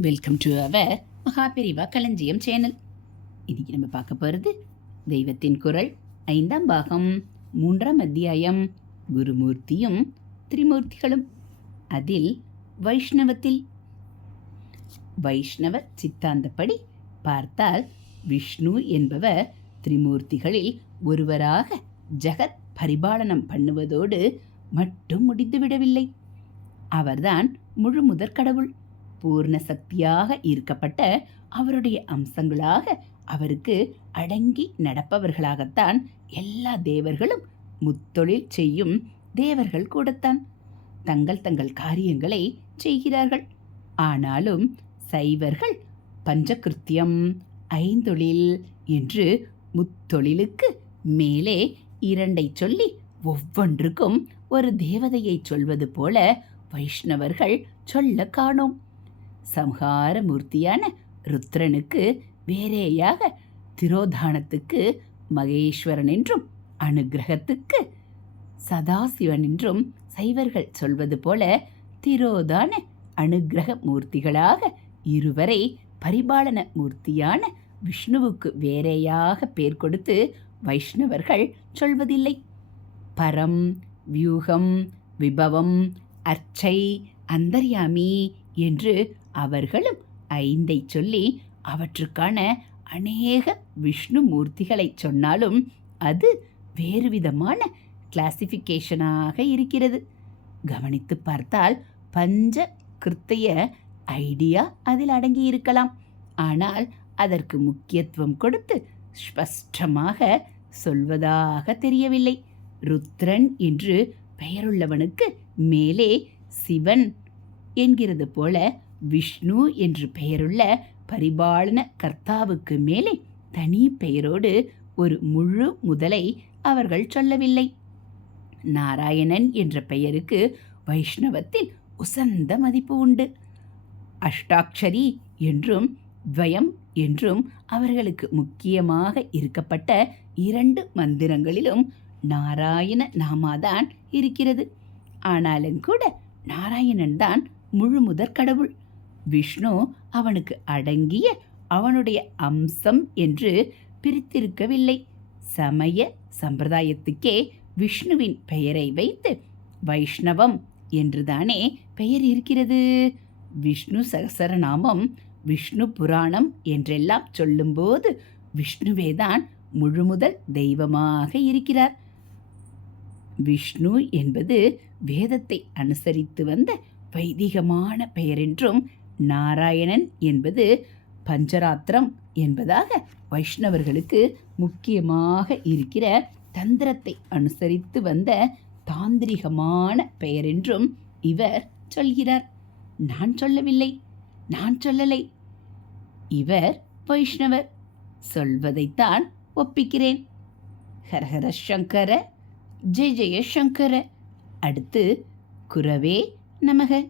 Welcome to our Mahaperiyava களஞ்சியம் channel இன்னைக்கு நம்ம பார்க்க போகிறது தெய்வத்தின் குரல் ஐந்தாம் பாகம் மூன்றாம் அத்தியாயம் குருமூர்த்தியும் திரிமூர்த்திகளும். அதில் வைஷ்ணவத்தில். வைஷ்ணவ சித்தாந்தப்படி பார்த்தால் விஷ்ணு என்பவர் திரிமூர்த்திகளில் ஒருவராக ஜெகத் பரிபாலனம் பண்ணுவதோடு மட்டும் முடிந்துவிடவில்லை. அவர்தான் முழு முதற் கடவுள். பூர்ண சக்தியாக ஈர்க்கப்பட்ட அவருடைய அம்சங்களாக அவருக்கு அடங்கி நடப்பவர்களாகத்தான் எல்லா தேவர்களும் முத்தொழில் செய்யும் தேவர்கள் கூடத்தான். தங்கள் தங்கள் காரியங்களை செய்கிறார்கள். ஆனாலும் சைவர்கள் பஞ்சகிருத்தியம் ஐந்தொழில் என்று முத்தொழிலுக்கு மேலே இரண்டை சொல்லி ஒவ்வொன்றுக்கும் ஒரு தேவதையை சொல்வது போல வைஷ்ணவர்கள் சொல்ல காணோம். சம்ஹார மூர்த்தியான ருத்ரனுக்கு வேறேயாக திரோதானத்துக்கு மகேஸ்வரன் என்றும் அனுகிரகத்துக்கு சதாசிவன் என்றும் சைவர்கள் சொல்வது போல திரோதான அனுகிரக மூர்த்திகளாக இருவரை பரிபாலன மூர்த்தியான விஷ்ணுவுக்கு வேறேயாக பேர் கொடுத்து வைஷ்ணவர்கள் சொல்வதில்லை. பரம் வியூகம் விபவம் அர்ச்சை அந்தர்யாமி என்று அவர்களும் ஐந்தை சொல்லி அவற்றுக்கான அநேக விஷ்ணு மூர்த்திகளை சொன்னாலும் அது வேறு விதமான கிளாசிஃபிகேஷனாக இருக்கிறது. கவனித்து பார்த்தால் பஞ்ச கிருத்தைய ஐடியா அதில் அடங்கி இருக்கலாம் ஆனால் அதற்கு முக்கியத்துவம் கொடுத்து ஸ்பஷ்டமாக சொல்வதாக தெரியவில்லை. ருத்ரன் என்று பெயருள்ளவனுக்கு மேலே சிவன் என்கிறது போல விஷ்ணு என்று பெயருள்ள பரிபாலன கர்த்தாவுக்கு மேலே தனி பெயரோடு ஒரு முழு முதலை அவர்கள் சொல்லவில்லை. நாராயணன் என்ற பெயருக்கு வைஷ்ணவத்தில் உசந்த மதிப்பு உண்டு. அஷ்டாட்சரி என்றும் துவயம் என்றும் அவர்களுக்கு முக்கியமாக இருக்கப்பட்ட இரண்டு மந்திரங்களிலும் நாராயண நாமாதான் இருக்கிறது. ஆனாலும் கூட நாராயணன் தான் முழு முதற் கடவுள். விஷ்ணு அவனுக்கு அடங்கிய அவனுடைய அம்சம் என்று பிரித்திருக்கவில்லை. சமய சம்பிரதாயத்துக்கே விஷ்ணுவின் பெயரை வைத்து வைஷ்ணவம் என்றுதானே பெயர் இருக்கிறது? விஷ்ணு சகசரநாமம் விஷ்ணு புராணம் என்றெல்லாம் சொல்லும்போது விஷ்ணுவேதான் முழுமுதல் தெய்வமாக இருக்கிறார். விஷ்ணு என்பது வேதத்தை அனுசரித்து வந்த வைதிகமான பெயரென்றும் நாராயணன் என்பது பஞ்சராத்திரம் என்பதாக வைஷ்ணவர்களுக்கு முக்கியமாக இருக்கிற தந்திரத்தை அனுசரித்து வந்த தாந்திரிகமான பெயர் என்றும் இவர் சொல்கிறார். நான் சொல்லவில்லை நான் சொல்லலை. இவர் வைஷ்ணவர் சொல்வதைத்தான் ஒப்பிக்கிறேன். ஹரஹர சங்கர ஜெய ஜெய சங்கர. அடுத்து குரவே நமக.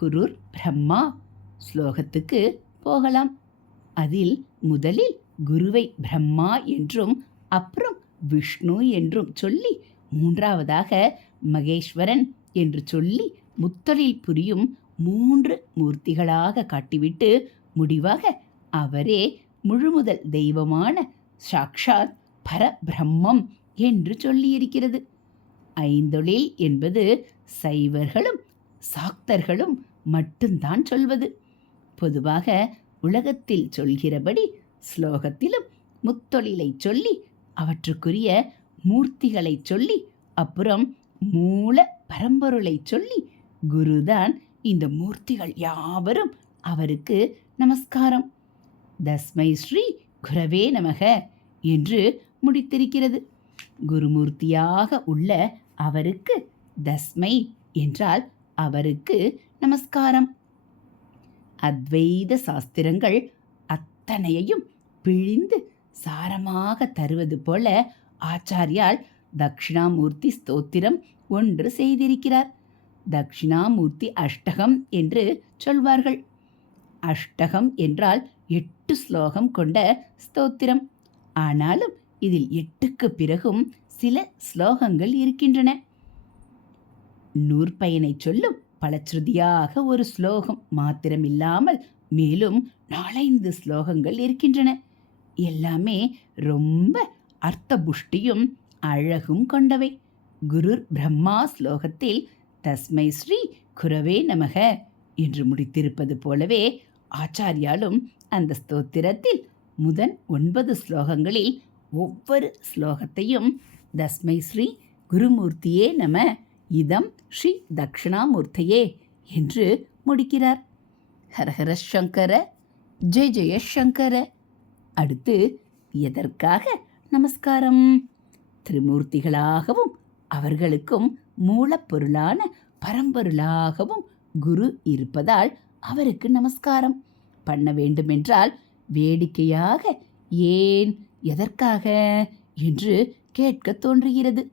குருர் பிரம்மா ஸ்லோகத்துக்கு போகலாம். அதில் முதலில் குருவை பிரம்மா என்றும் அப்புறம் விஷ்ணு என்றும் சொல்லி மூன்றாவதாக மகேஸ்வரன் என்று சொல்லி முத்தலில் புரியும் மூன்று மூர்த்திகளாக காட்டிவிட்டு முடிவாக அவரே முழுமுதல் தெய்வமான சாக்ஷாத் பரபிரம்மம் என்று சொல்லியிருக்கிறது. ஐந்தொழில் என்பது சைவர்களும் சாக்தர்களும் மட்டும்தான் சொல்வது. பொதுவாக உலகத்தில் சொல்கிறபடி ஸ்லோகத்திலும் முத்தொழிலை சொல்லி அவற்றுக்குரிய மூர்த்திகளை சொல்லி அப்புறம் மூல பரம்பொருளை சொல்லி குருதான் இந்த மூர்த்திகள் யாவரும் அவருக்கு நமஸ்காரம். தஸ்மை ஸ்ரீ குரவே நமக என்று முடித்திருக்கிறது. குருமூர்த்தியாக உள்ள அவருக்கு தஸ்மை என்றால் அவருக்கு நமஸ்காரம். அத்வைத சாஸ்திரங்கள் அத்தனையையும் பிழிந்து சாரமாக தருவது போல ஆச்சாரியால் தக்ஷிணாமூர்த்தி ஸ்தோத்திரம் ஒன்று செய்திருக்கிறார். தக்ஷிணாமூர்த்தி அஷ்டகம் என்று சொல்வார்கள். அஷ்டகம் என்றால் எட்டு ஸ்லோகம் கொண்ட ஸ்தோத்திரம். ஆனாலும் இதில் எட்டுக்கு பிறகும் சில ஸ்லோகங்கள் இருக்கின்றன. நூற்பயனை சொல்லும் பலஸ்ருதியாக ஒரு ஸ்லோகம் மாத்திரமில்லாமல் மேலும் நாலைந்து ஸ்லோகங்கள் இருக்கின்றன. எல்லாமே ரொம்ப அர்த்த புஷ்டியும் அழகும் கொண்டவை. குருர் பிரம்மா ஸ்லோகத்தில் தஸ்மை ஸ்ரீ குரவே நமக என்று முடித்திருப்பது போலவே ஆச்சாரியாலும் அந்த ஸ்தோத்திரத்தில் முதன் ஒன்பது ஸ்லோகங்களில் ஒவ்வொரு ஸ்லோகத்தையும் தஸ்மை ஸ்ரீ குருமூர்த்தியே நம இதம் ஸ்ரீ தக்ஷணாமூர்த்தியே என்று முடிக்கிறார். ஹரஹர சங்கர ஜெய ஜெய சங்கர. அடுத்து எதற்காக நமஸ்காரம்? திரிமூர்த்திகளாகவும் அவர்களுக்கும் மூலப்பொருளான பரம்பொருளாகவும் குரு இருப்பதால் அவருக்கு நமஸ்காரம். பண்ண வேண்டுமென்றால் வேடிக்கையாக ஏன் எதற்காக என்று கேட்க தோன்றுகிறது.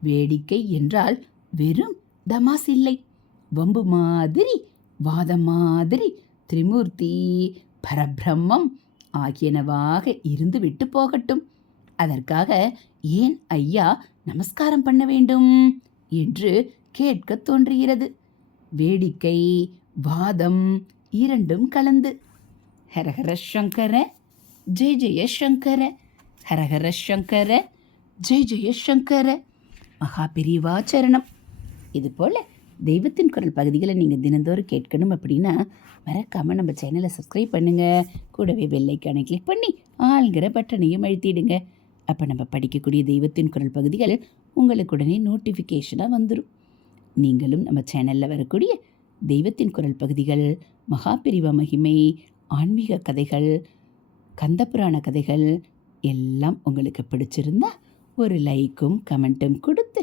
வேடிக்கை என்றால் வெறும் தமாஸ் இல்லை. வம்பு மாதிரி வாதம் மாதிரி திரிமூர்த்தி பரபிரம்மம் ஆகியனவாக இருந்து விட்டு போகட்டும். அதற்காக ஏன் ஐயா நமஸ்காரம் பண்ண வேண்டும் என்று கேட்க தோன்றுகிறது. வேடிக்கை வாதம் இரண்டும் கலந்து. ஹரஹர சங்கர ஜெய ஜெய சங்கர. ஹரஹர சங்கர ஜெய ஜெய சங்கர. மகாபெரிவாச்சரணம் இது போல் தெய்வத்தின் குரல் பகுதிகளை நீங்கள் தினந்தோறும் கேட்கணும் அப்படின்னா மறக்காமல் நம்ம சேனலை சப்ஸ்கிரைப் பண்ணுங்கள் கூடவே வெள்ளைக்கான கிளிக் பண்ணி ஆள்கிற பட்டனையும் அழுத்திடுங்க. அப்போ நம்ம படிக்கக்கூடிய தெய்வத்தின் குரல் பகுதிகள் உங்களுக்கு உடனே நோட்டிஃபிகேஷனாக வந்துடும் நீங்களும் நம்ம சேனலில் வரக்கூடிய தெய்வத்தின் குரல் பகுதிகள் மகாபிரிவ மகிமை ஆன்மீக கதைகள் கந்தபுராண கதைகள் எல்லாம் உங்களுக்கு பிடிச்சிருந்தா ஒரு லைக்கும் கமெண்ட்டும் கொடுத்து